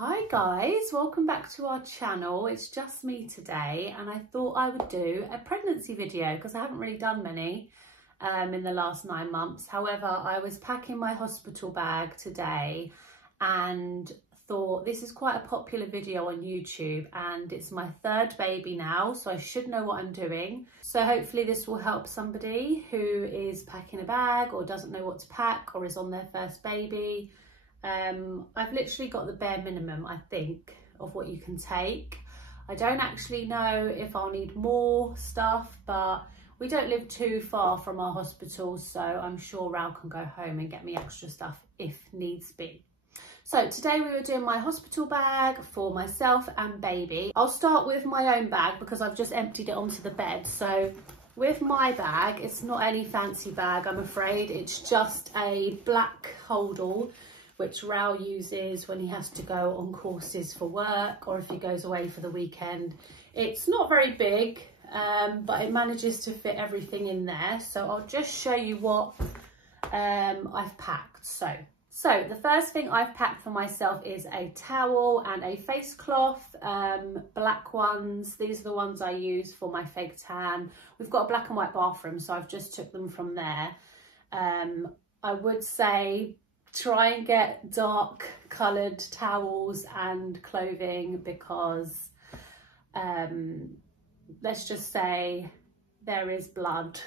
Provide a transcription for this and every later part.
Hi guys, welcome back to our channel. It's just me today and I thought I would do a pregnancy video because I haven't really done many in the last 9 months. However, I was packing my hospital bag today and thought this is quite a popular video on YouTube and it's my 3rd baby now, so I should know what I'm doing. So hopefully this will help somebody who is packing a bag or doesn't know what to pack or is on their 1st baby. I've literally got the bare minimum, I think, of what you can take. I don't actually know if I'll need more stuff, but we don't live too far from our hospital, so I'm sure Raoul can go home and get me extra stuff if needs be. So today we were doing my hospital bag for myself and baby. I'll start with my own bag because I've just emptied it onto the bed. So with my bag, it's not any fancy bag, I'm afraid. It's just a black holdall which Raoul uses when he has to go on courses for work or if he goes away for the weekend. It's not very big, but it manages to fit everything in there. So I'll just show you what I've packed. So the first thing I've packed for myself is a towel and a face cloth, black ones. These are the ones I use for my fake tan. We've got a black and white bathroom, so I've just took them from there. I would say try and get dark coloured towels and clothing because let's just say there is blood.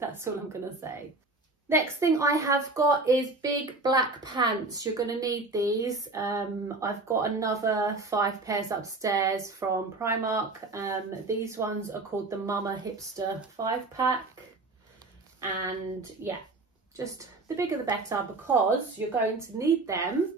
That's all I'm gonna say. Next thing I have got is big black pants. You're gonna need these. I've got another 5 pairs upstairs from Primark. These ones are called the Mama Hipster 5-pack, and yeah, just the bigger the better because you're going to need them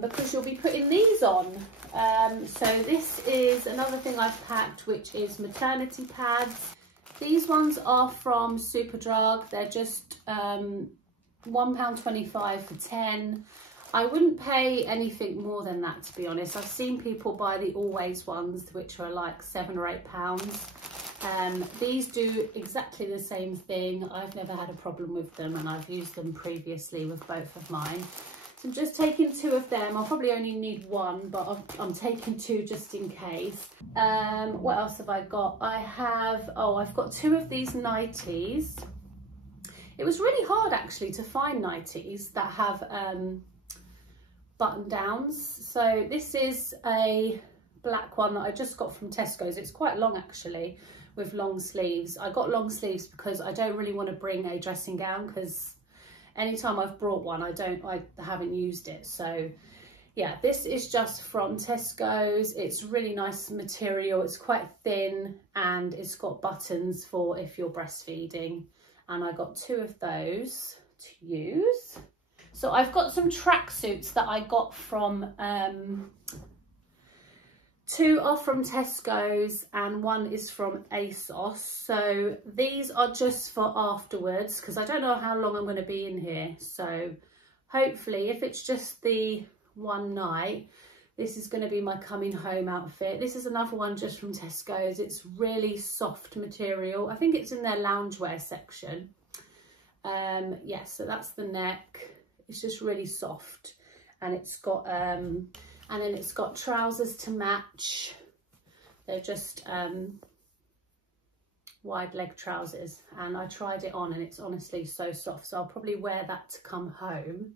because you'll be putting these on. So this is another thing I've packed, which is maternity pads. These ones are from Superdrug. They're just £1.25 for 10. I wouldn't pay anything more than that, to be honest. I've seen people buy the Always ones, which are like £7 or £8. These do exactly the same thing. I've never had a problem with them and I've used them previously with both of mine. So I'm just taking 2 of them. I'll probably only need 1, but I'm taking 2 just in case. What else have I got? I've got 2 of these nighties. It was really hard actually to find nighties that have button downs. So this is a black one that I just got from Tesco's. It's quite long actually, with long sleeves. I got long sleeves because I don't really want to bring a dressing gown because anytime I've brought one I haven't used it. So yeah, this is just from Tesco's. It's really nice material. It's quite thin and it's got buttons for if you're breastfeeding, and I got 2 of those to use. So I've got some tracksuits that I got from 2 are from Tesco's and 1 is from ASOS. So these are just for afterwards because I don't know how long I'm going to be in here. So hopefully if it's just the one night, this is going to be my coming home outfit. This is another one just from Tesco's. It's really soft material. I think it's in their loungewear section. Yes, so that's the neck. It's just really soft and it's got and then it's got trousers to match. They're just wide leg trousers, and I tried it on and it's honestly so soft, so I'll probably wear that to come home.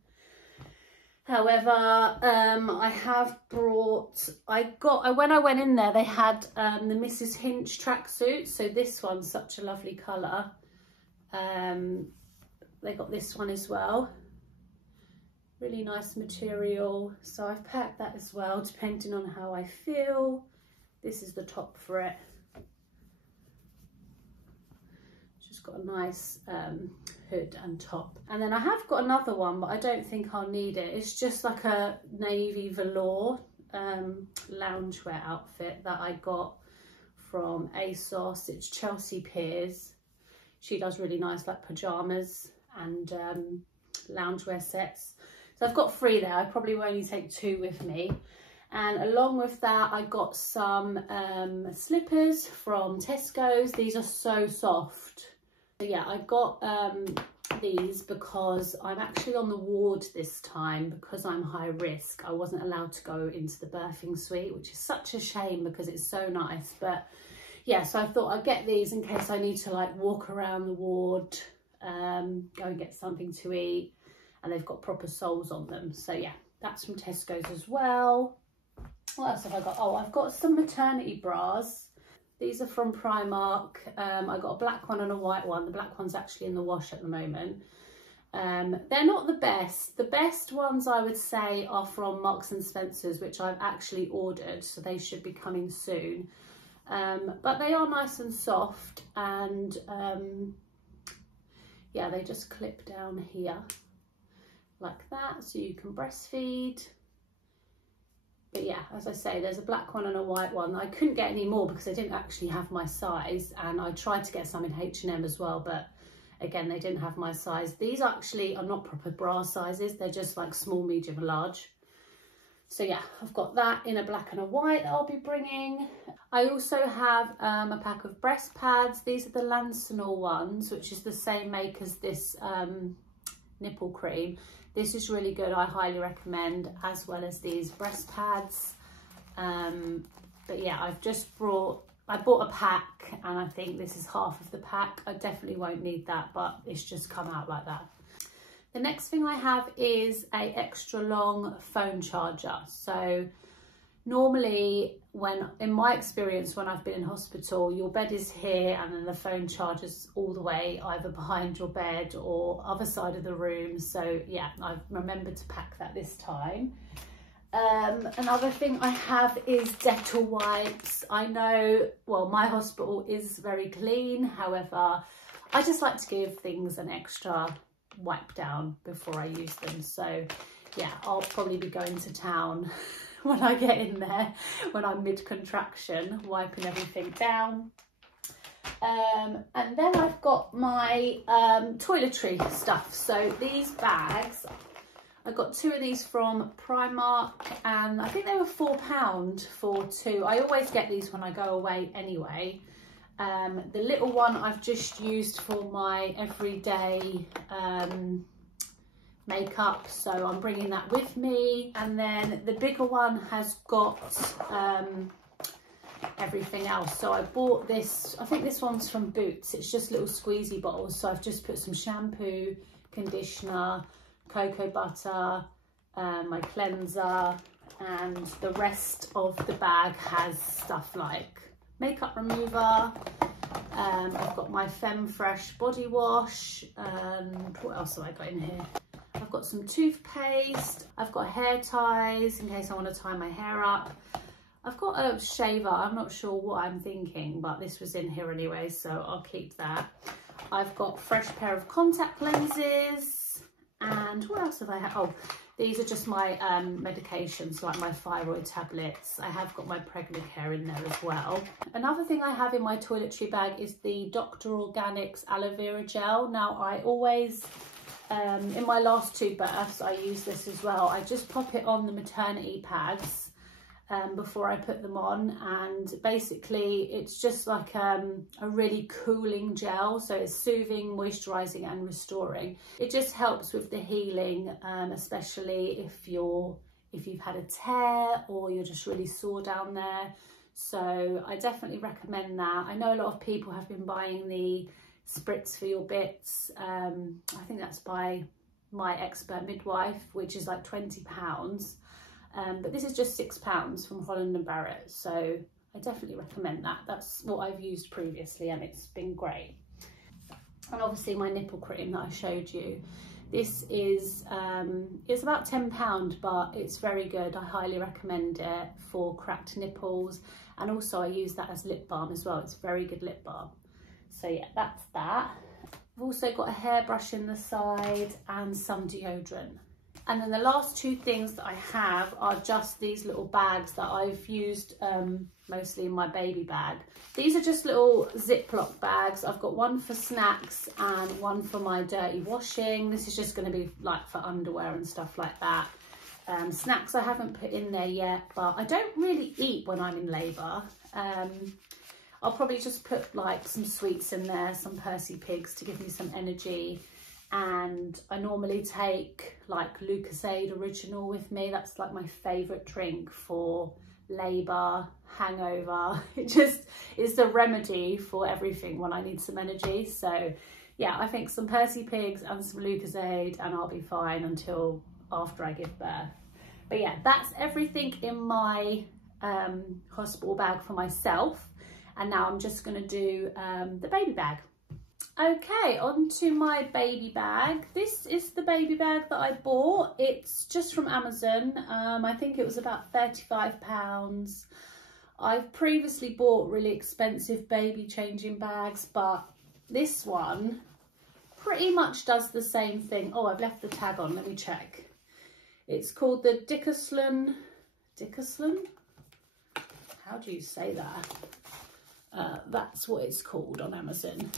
However, I have brought, when I went in there they had the Mrs. Hinch tracksuit. So this one's such a lovely colour. They got this one as well. Really nice material, so I've packed that as well depending on how I feel. This is the top for it. Just got a nice hood and top. And then I have got another one, but I don't think I'll need it. It's just like a navy velour loungewear outfit that I got from ASOS. It's Chelsea Peers. She does really nice like pyjamas and loungewear sets. So I've got 3 there. I probably will only take 2 with me. And along with that, I got some slippers from Tesco's. These are so soft. So yeah, I got these because I'm actually on the ward this time because I'm high risk. I wasn't allowed to go into the birthing suite, which is such a shame because it's so nice. But yeah, so I thought I'd get these in case I need to like walk around the ward, go and get something to eat, and they've got proper soles on them. So yeah, that's from Tesco's as well. What else have I got? Oh, I've got some maternity bras. These are from Primark. I got a black one and a white one. The black one's actually in the wash at the moment. They're not the best. The best ones I would say are from Marks and Spencer's, which I've actually ordered, so they should be coming soon. But they are nice and soft, and yeah, they just clip down here like that, so you can breastfeed. But yeah, as I say, there's a black one and a white one. I couldn't get any more because they didn't actually have my size, and I tried to get some in H&M as well, but again, they didn't have my size. These actually are not proper bra sizes. They're just like small, medium and large. So yeah, I've got that in a black and a white that I'll be bringing. I also have a pack of breast pads. These are the Lancinol ones, which is the same make as this nipple cream. This is really good, I highly recommend, as well as these breast pads. But yeah, I bought a pack, and I think this is half of the pack. I definitely won't need that, but it's just come out like that. The next thing I have is a extra long phone charger. So normally, in my experience, when I've been in hospital, your bed is here and then the phone charges all the way either behind your bed or other side of the room. So yeah, I've remembered to pack that this time. Another thing I have is Dettol wipes. I know, well, my hospital is very clean. However, I just like to give things an extra wipe down before I use them. So yeah, I'll probably be going to town when I get in there, when I'm mid-contraction, wiping everything down. And then I've got my toiletry stuff. So these bags, I got 2 of these from Primark, and I think they were £4 for 2. I always get these when I go away anyway. The little one I've just used for my everyday makeup, so I'm bringing that with me. And then the bigger one has got everything else. So I bought this, I think this one's from Boots. It's just little squeezy bottles. So I've just put some shampoo, conditioner, cocoa butter, my cleanser, and the rest of the bag has stuff like makeup remover. I've got my Femme Fresh body wash, and what else have I got in here? I've got some toothpaste, I've got hair ties in case I want to tie my hair up. I've got a shaver, I'm not sure what I'm thinking, but this was in here anyway, so I'll keep that. I've got a fresh pair of contact lenses, and what else have I had? Oh, these are just my medications, like my thyroid tablets. I have got my pregnant care in there as well. Another thing I have in my toiletry bag is the Dr. Organics aloe vera gel. Now, I always, in my last 2 births, I use this as well. I just pop it on the maternity pads before I put them on, and basically it's just like a really cooling gel, so it's soothing, moisturizing and restoring. It just helps with the healing, especially if you've had a tear or you're just really sore down there. So I definitely recommend that. I know a lot of people have been buying the spritz for your bits. I think that's by My Expert Midwife, which is like £20. But this is just £6 from Holland & Barrett, so I definitely recommend that. That's what I've used previously and it's been great. And obviously my nipple cream that I showed you, this is it's about £10, but it's very good. I highly recommend it for cracked nipples, and also I use that as lip balm as well. It's very good lip balm. So yeah, that's that. I've also got a hairbrush in the side and some deodorant. And then the last 2 things that I have are just these little bags that I've used mostly in my baby bag. These are just little Ziploc bags. I've got one for snacks and one for my dirty washing. This is just going to be like for underwear and stuff like that. Snacks I haven't put in there yet, but I don't really eat when I'm in labour. I'll probably just put like some sweets in there, some Percy Pigs to give me some energy. and I normally take like Lucozade Original with me. That's like my favourite drink for labour, hangover. It just is the remedy for everything when I need some energy. So yeah, I think some Percy Pigs and some Lucozade and I'll be fine until after I give birth. But yeah, that's everything in my hospital bag for myself. And now I'm just going to do the baby bag. Okay, on to my baby bag. This is the baby bag that I bought. It's just from Amazon. I think it was about £35. I've previously bought really expensive baby changing bags, but this one pretty much does the same thing. Oh, I've left the tag on, let me check. It's called the Dickerson. How do you say that? That's what it's called on Amazon.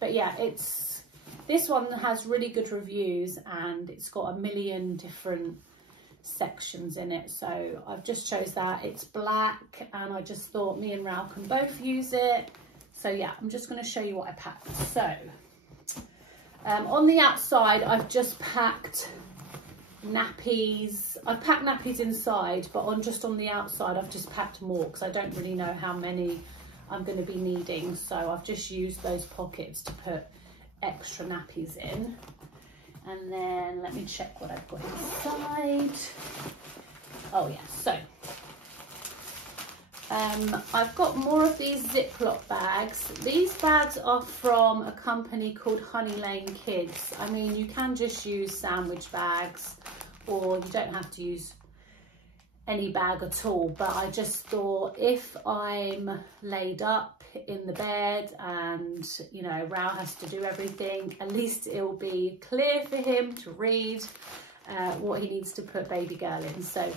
But yeah, this one has really good reviews and it's got a million different sections in it. So I've just chose that. It's black and I just thought me and Raoul can both use it. So yeah, I'm just going to show you what I packed. So on the outside, I've just packed nappies. I've packed nappies inside, but just on the outside, I've just packed more because I don't really know how many I'm going to be needing. So I've just used those pockets to put extra nappies in. And then let me check what I've got inside. Oh yeah, so I've got more of these Ziploc bags. These bags are from a company called Honey Lane Kids. I mean, you can just use sandwich bags or you don't have to use any bag at all, but I just thought if I'm laid up in the bed and, you know, Raoul has to do everything, at least it'll be clear for him to read what he needs to put baby girl in. So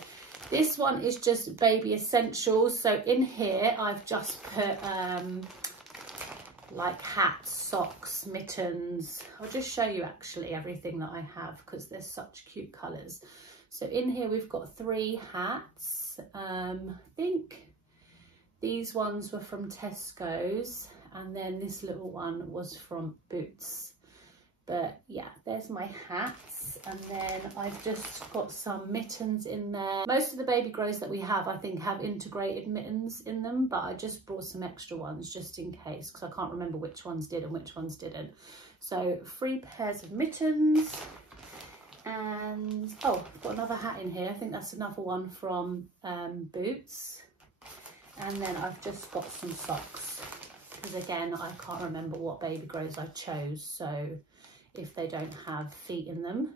this one is just baby essentials. So in here, I've just put like hats, socks, mittens. I'll just show you actually everything that I have because there's such cute colours. So in here, we've got 3 hats. I think these ones were from Tesco's and then this little one was from Boots. But yeah, there's my hats, and then I've just got some mittens in there. Most of the baby grows that we have, I think, have integrated mittens in them, but I just brought some extra ones just in case, because I can't remember which ones did and which ones didn't. So 3 pairs of mittens, and oh, I've got another hat in here. I think that's another one from Boots. And then I've just got some socks, because again, I can't remember what baby grows I chose, so if they don't have feet in them,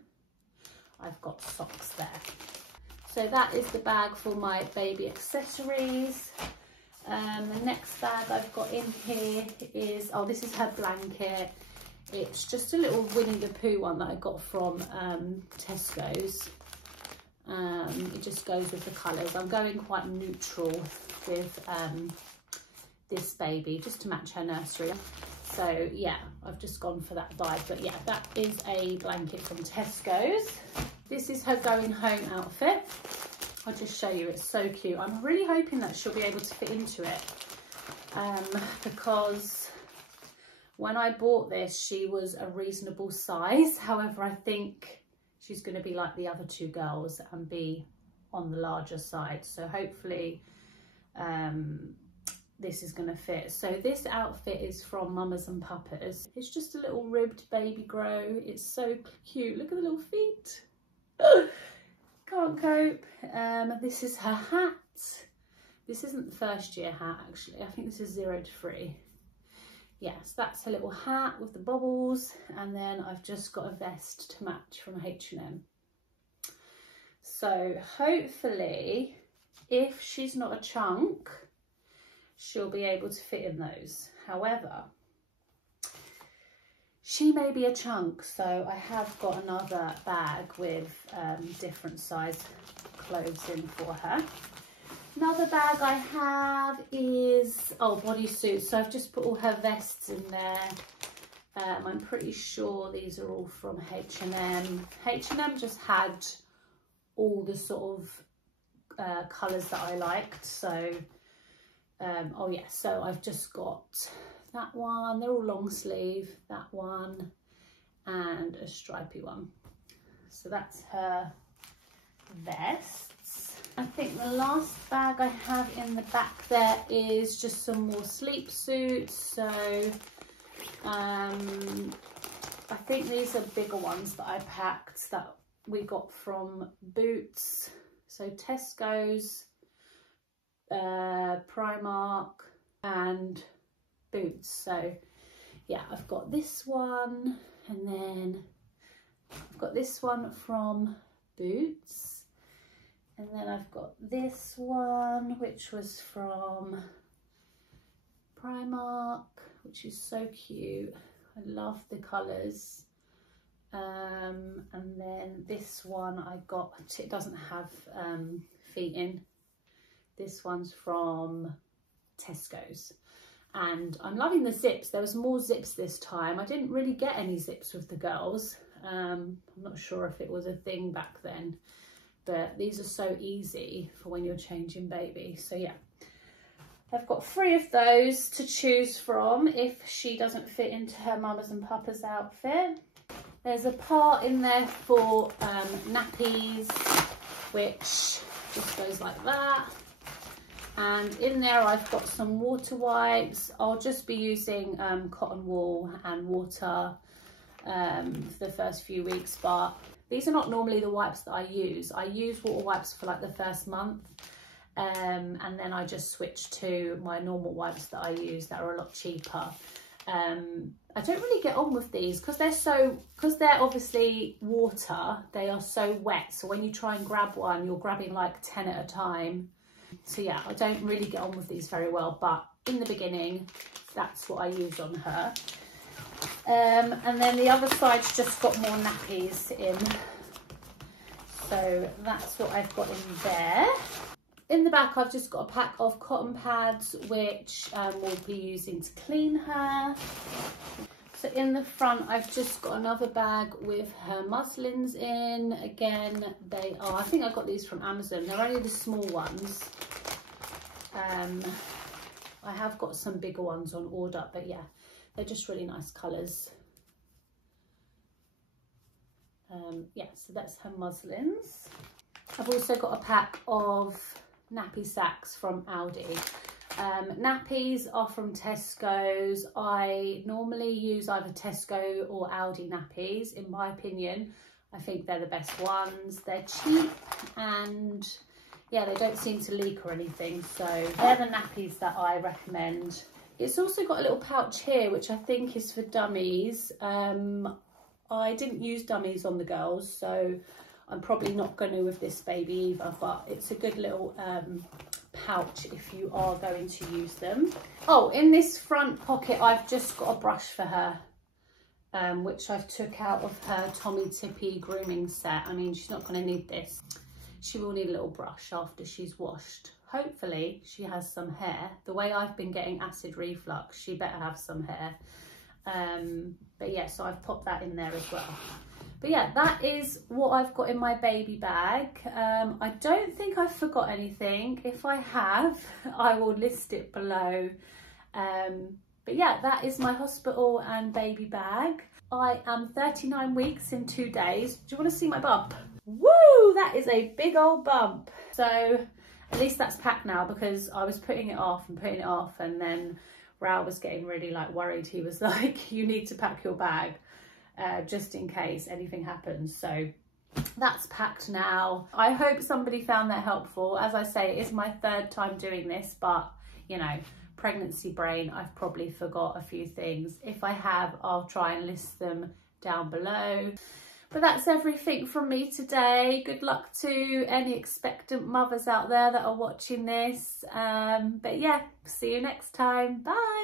I've got socks there. So that is the bag for my baby accessories. The next bag I've got in here is, oh, this is her blanket. It's just a little Winnie the Pooh one that I got from Tesco's. It just goes with the colours. I'm going quite neutral with this baby, just to match her nursery. So yeah, I've just gone for that vibe. But yeah, that is a blanket from Tesco's. This is her going home outfit. I'll just show you, it's so cute. I'm really hoping that she'll be able to fit into it, because when I bought this, she was a reasonable size. However, I think she's going to be like the other 2 girls and be on the larger side. So hopefully this is going to fit. So this outfit is from Mamas and Papas. It's just a little ribbed baby grow. It's so cute. Look at the little feet. Can't cope. This is her hat. This isn't the first year hat, actually. I think this is 0 to 3. Yes, that's her little hat with the bobbles. And then I've just got a vest to match from H&M. So hopefully, if she's not a chunk, she'll be able to fit in those. However, she may be a chunk, so I have got another bag with different size clothes in for her. Another bag I have is, oh, bodysuits. So I've just put all her vests in there. I'm pretty sure these are all from H&M. H&M just had all the sort of colours that I liked. So oh yeah, so I've just got that one. They're all long sleeve, that one, and a stripy one. So that's her vests. I think the last bag I have in the back there is just some more sleep suits. So I think these are bigger ones that I packed that we got from Boots. So Tesco's, Primark and Boots. So yeah, I've got this one, and then I've got this one from Boots, and then I've got this one which was from Primark, which is so cute. I love the colours. And then this one I got, it doesn't have feet in. This one's from Tesco's, and I'm loving the zips. There was more zips this time. I didn't really get any zips with the girls. I'm not sure if it was a thing back then, but these are so easy for when you're changing baby. So yeah, I've got 3 of those to choose from if she doesn't fit into her mama's and papa's outfit. There's a part in there for nappies, which just goes like that. And in there I've got some water wipes. I'll just be using cotton wool and water for the first few weeks, but these are not normally the wipes that I use. I use water wipes for like the first month, and then I just switch to my normal wipes that I use that are a lot cheaper. I don't really get on with these because they're obviously water, they are so wet, so when you try and grab one you're grabbing like 10 at a time. So yeah, I don't really get on with these very well, but in the beginning that's what I use on her. And then the other side's just got more nappies in, so that's what I've got in there. In the back I've just got a pack of cotton pads which we'll be using to clean her. So in the front I've just got another bag with her muslins in. Again, they are, I think I got these from Amazon, they're only the small ones. I have got some bigger ones on order, but yeah, they're just really nice colours. Yeah, so that's her muslins. I've also got a pack of nappy sacks from Aldi. Nappies are from Tesco's. I normally use either Tesco or Aldi nappies. In my opinion, I think they're the best ones. They're cheap and yeah, they don't seem to leak or anything. So they're the nappies that I recommend. It's also got a little pouch here, which I think is for dummies. I didn't use dummies on the girls, so I'm probably not going to with this baby either, but it's a good little pouch if you are going to use them. Oh, in this front pocket I've just got a brush for her, which I've took out of her Tommy Tippy grooming set. I mean, she's not going to need this. She will need a little brush after she's washed. Hopefully she has some hair. The way I've been getting acid reflux, she better have some hair. But yeah, so I've popped that in there as well. But yeah, that is what I've got in my baby bag. I don't think I've forgot anything. If I have, I will list it below. But yeah, that is my hospital and baby bag. I am 39 weeks in 2 days. Do you want to see my bump? Woo, that is a big old bump. So at least that's packed now, because I was putting it off and then Raoul was getting really like worried. He was like, you need to pack your bag just in case anything happens. So that's packed now. I hope somebody found that helpful. As I say, it is my 3rd time doing this, but you know, pregnancy brain, I've probably forgot a few things. If I have, I'll try and list them down below. But that's everything from me today. Good luck to any expectant mothers out there that are watching this. But yeah, see you next time. Bye.